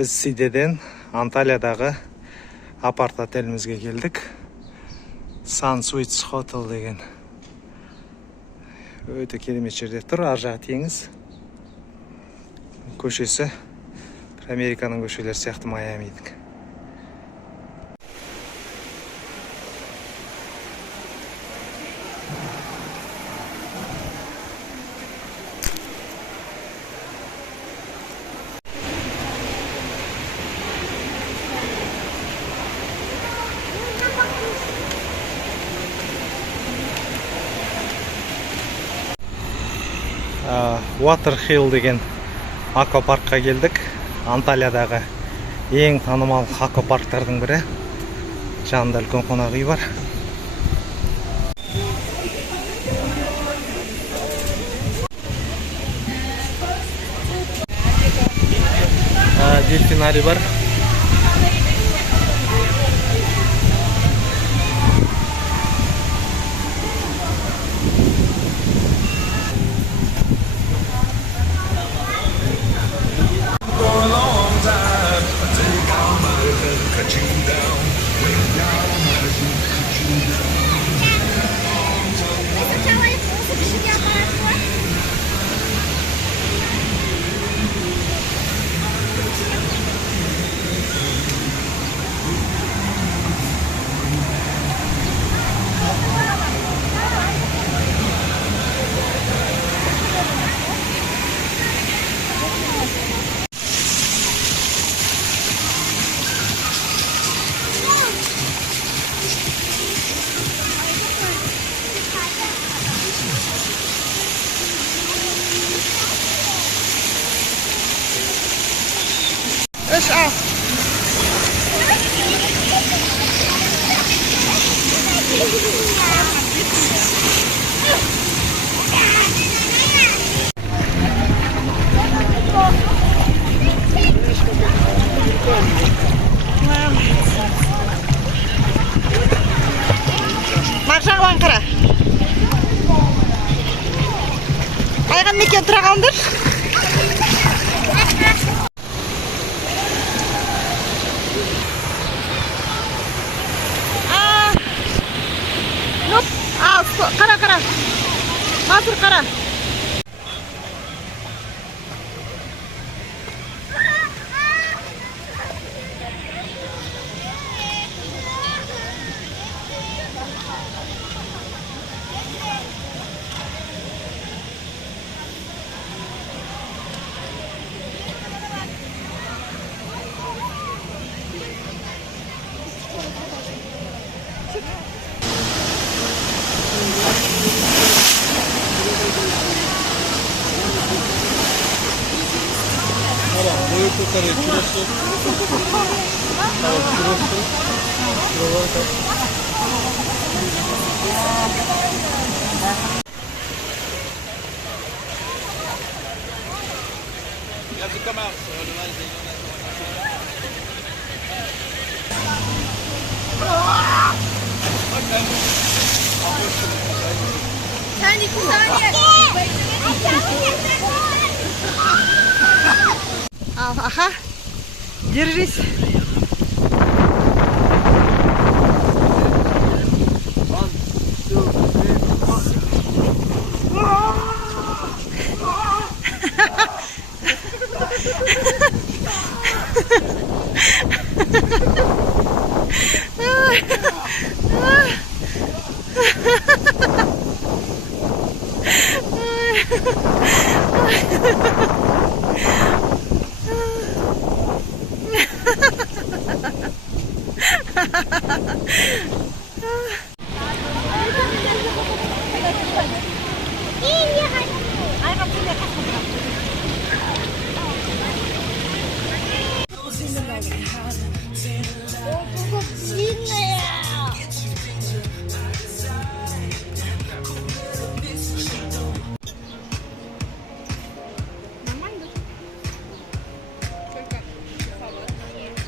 Біз Сидеден Анталиядағы апарт отелімізге келдік. Sun Suites Hotel деген. Өте керемет жерде тұр. Ар жағы теңіз. Көшесі Американың көшелері сияқты Майамидің. Water Hill деген аквапаркқа келдік. Анталиядағы ең танымал аквапарктардың бірі. Жанында үлкен қонақ үй бар. Дельфинарий бар. Üç al. Маржағылан қара. Айған мекен тұра қалыңдар. Қара. Масыр қара. Kurtarıyor kilosu. Tamam kilosu. Kiloları da. You have to come out, so otherwise they don't Sen 2 saniye. Ага, держись.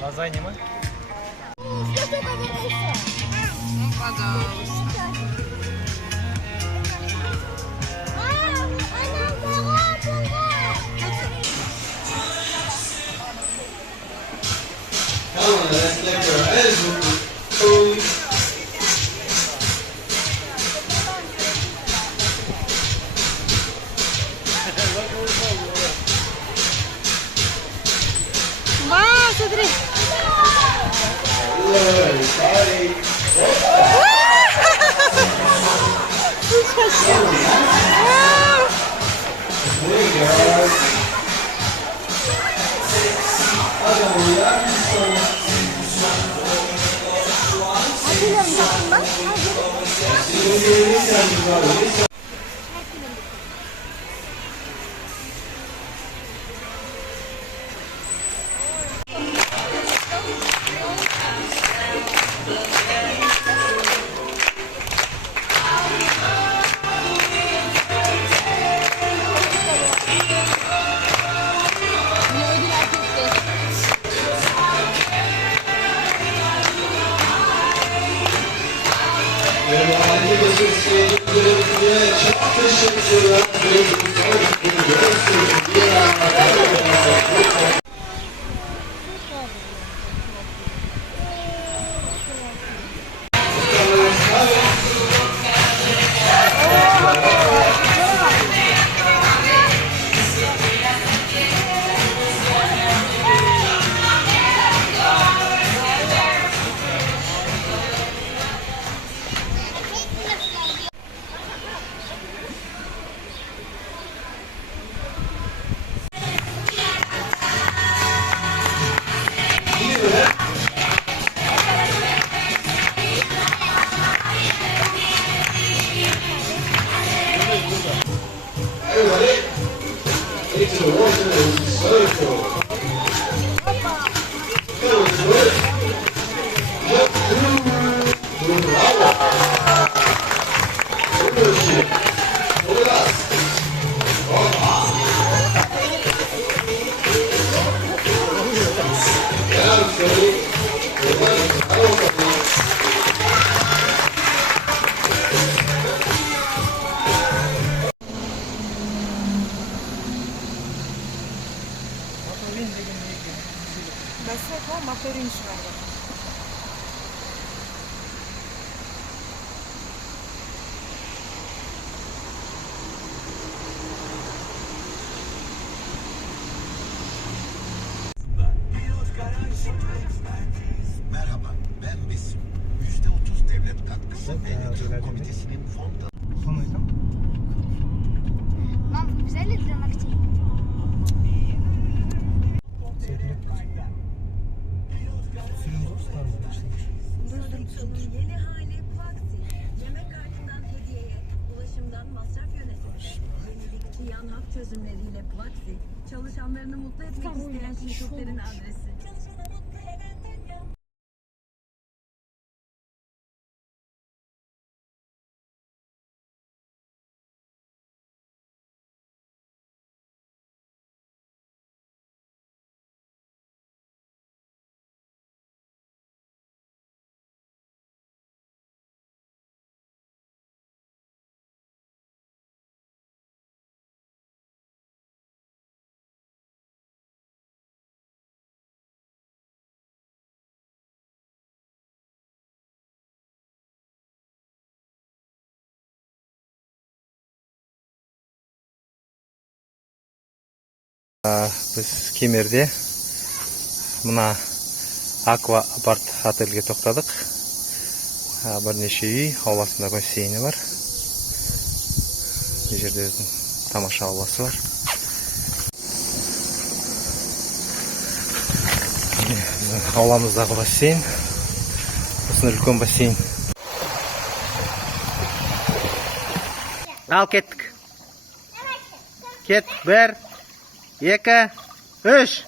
Лазанья мы? Вау, смотри. Merhaba, ben Besim. %30 devlet katkısı ve yatırım komitesinin fon Мам, взяли для ногтей? Yeni hali Plaxi. Yemek kartından hediyeye, ulaşımdan masraf yönetimi. Yenilikçi yan hak çözümleriyle Plaxi, çalışanlarını mutlu etmek isteyen şirketlerin adresi. Biz Kemer'de mına Aqua Apart otelге to'xtadik. Bir necha uy, havasında basseyni var. Bu yerda o'zining tomosha havası var. Havlamızdagi basseyn. Osmar ulkan basseyn. Al ketdik. Ket 1 2 3.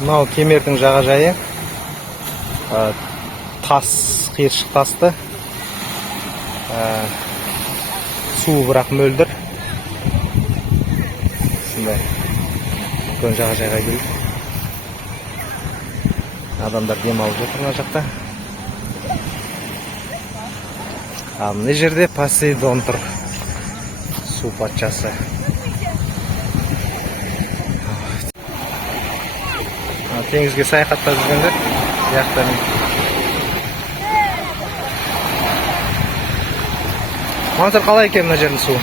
Мынау Кемердің жағажайы. Тас, қиыршық тасты. Су бірақ мөлдір. үлкен жағажайға келдік. Адамдар демалып жатыр мына жақта. Мына жерде Посейдон тұр. Су патшасы. Теңізге саяхаттап жүргендер. Яқтан. Мансұр, қалай екен мына жердің суы?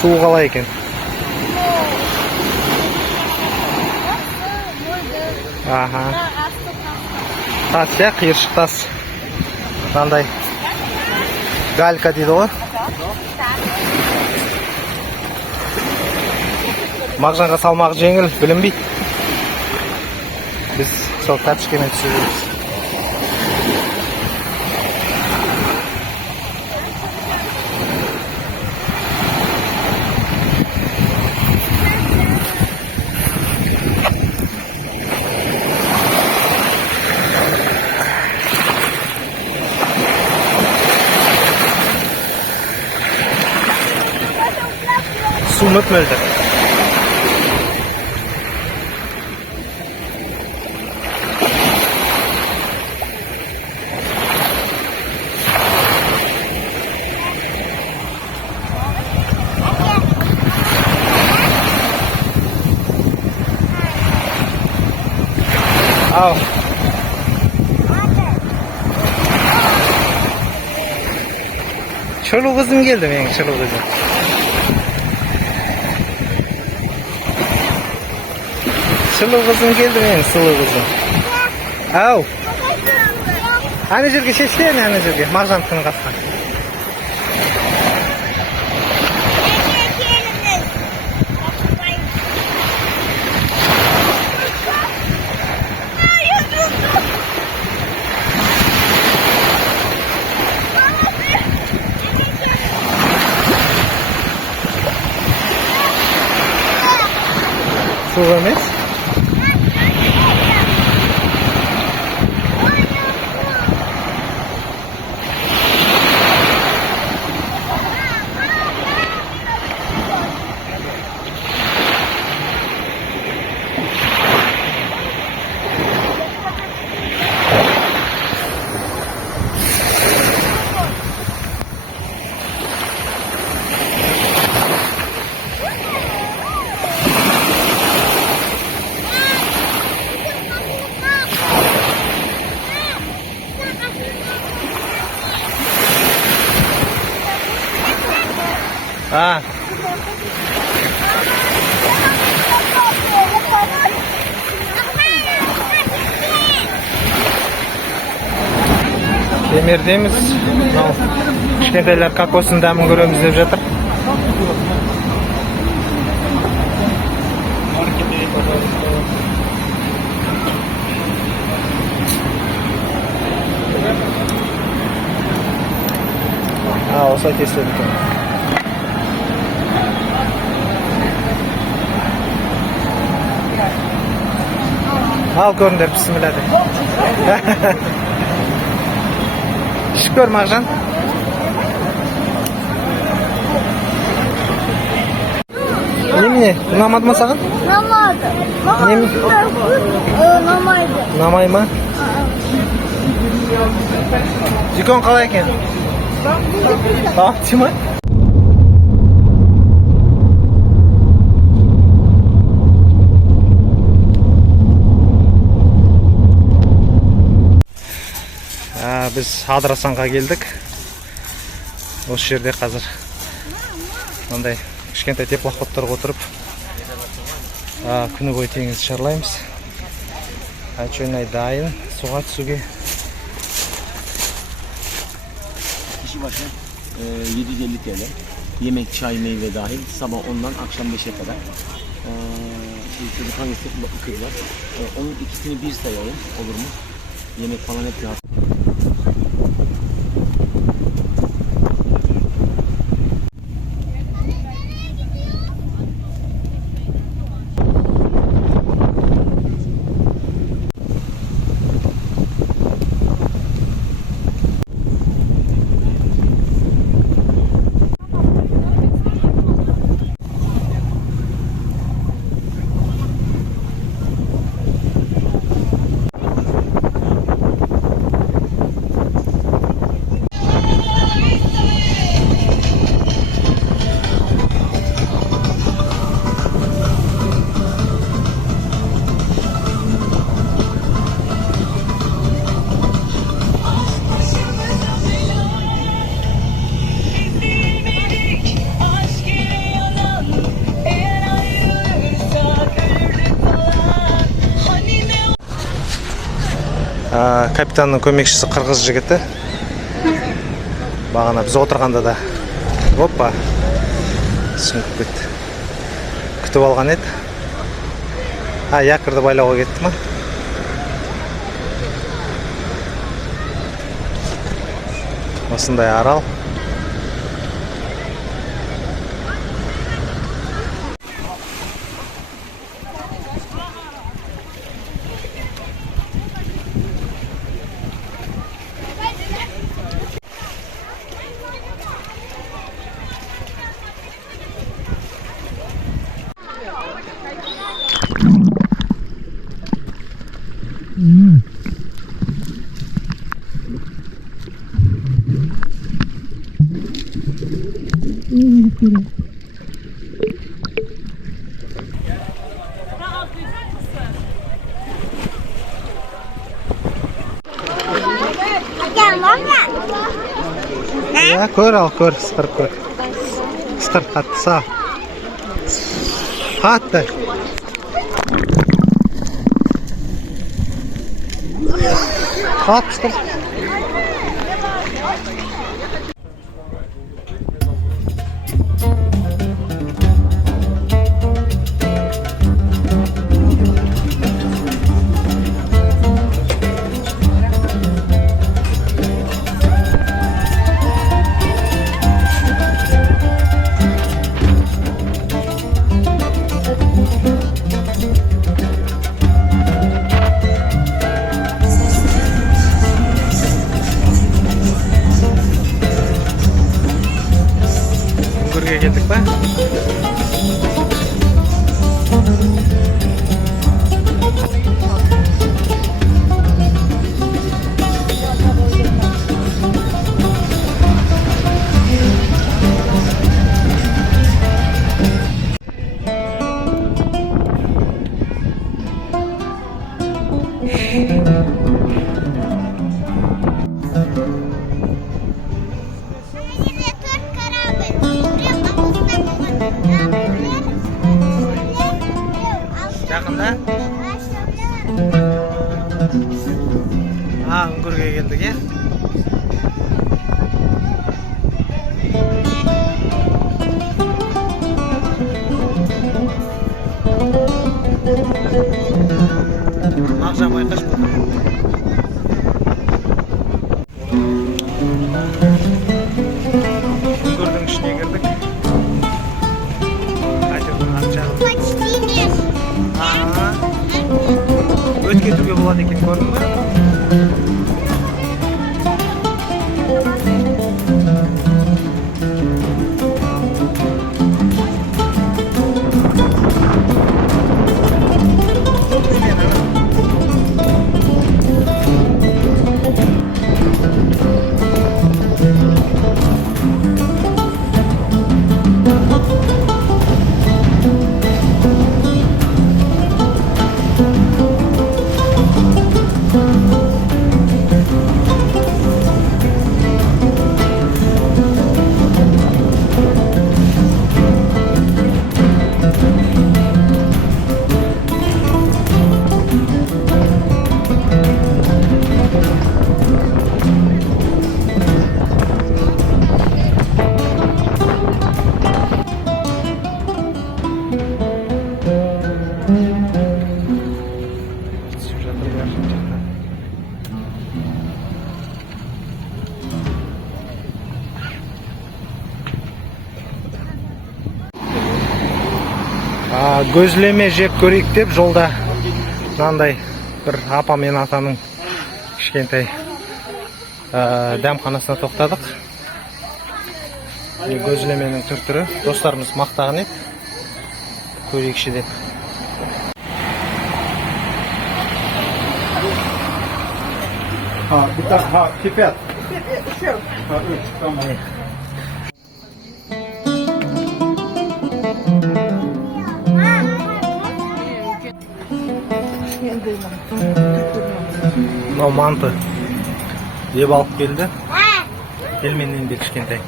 Суы қалай екен? Аха. Тас, я қиыршық тас. Мынандай галька дейді ғой. Мағжанға салмағы жеңіл, білінбейді. Біз сол кәпішкемен түсіреміз. Su mutmöldir. Al. Çoluk kızım geldi benim, çoluk kızım. Çoluk kızım geldi benim, sılı kızım. Al. Hani жерге шешкен, hani жерге, Маржанканы қатқан. Su емес. Ha. Демердеміз. Кішкентайлар кокостың дәмін көреміз деп жатыр. Осылай тесіледі екен. Al göründür, bismillah. Şükür Marjan. Неміне? Ұнамады ма саған? Ұнамады. Неме? Ұнамайды. Ұнамай ма? Жикон қалай екен? Бақ тей ма? Біз Адрасанға келдік. Осы жерде қазір мындай кішкентай теплоходтарға отырып күні бойы теңізді шарлаймыз. Очойнай дайын суға түсуге. Kişi başı 750 TL. Yemek, çay, meyve dahil. Sabah 10'dan akşam 5'e kadar. Çocuk hangisi kızlar. Onun ikisini bir sayalım. Olur mu? Yemek falan hep rahat. Капитанның көмекшісі қырғыз жігіті. Бағана біз отырғанда да оппа сүңгіп кетті. Күтіп алған еді. Якорды байлауға кетті ма? Осындай арал. Kör al, kör, sıkır kör. Sıkır, hadi sağ. Hadi. Hadi sıkır. Buraya geldik mi? Жақында? Үңгірге келдік, е? Ақжамай қыш бұл. Үңгірдің ішіне кірдік. Қайтырдың арт жағын. Өтіп кетуге болады екен, көрдің бе? Gözleme жеп көрейік деп жолда мынандай бір апа мен атаның кішкентай дәмханасына тоқтадық. Gözleменің түр-түрі достарымыз мақтаған еді. Көрейікші деп. Кипят. Еще. Мынау манты еп алып келді. Келменнен де кішкентай.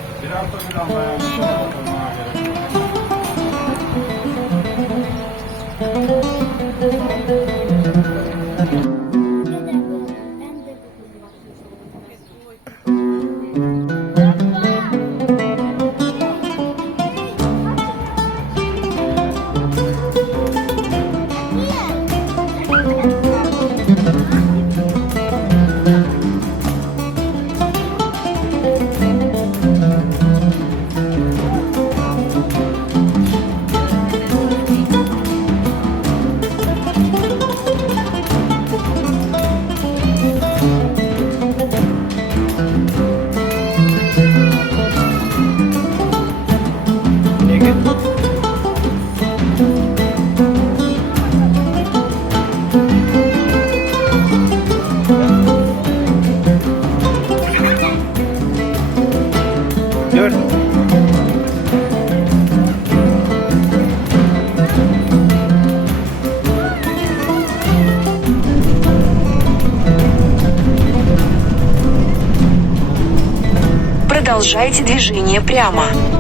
Продолжайте движение прямо.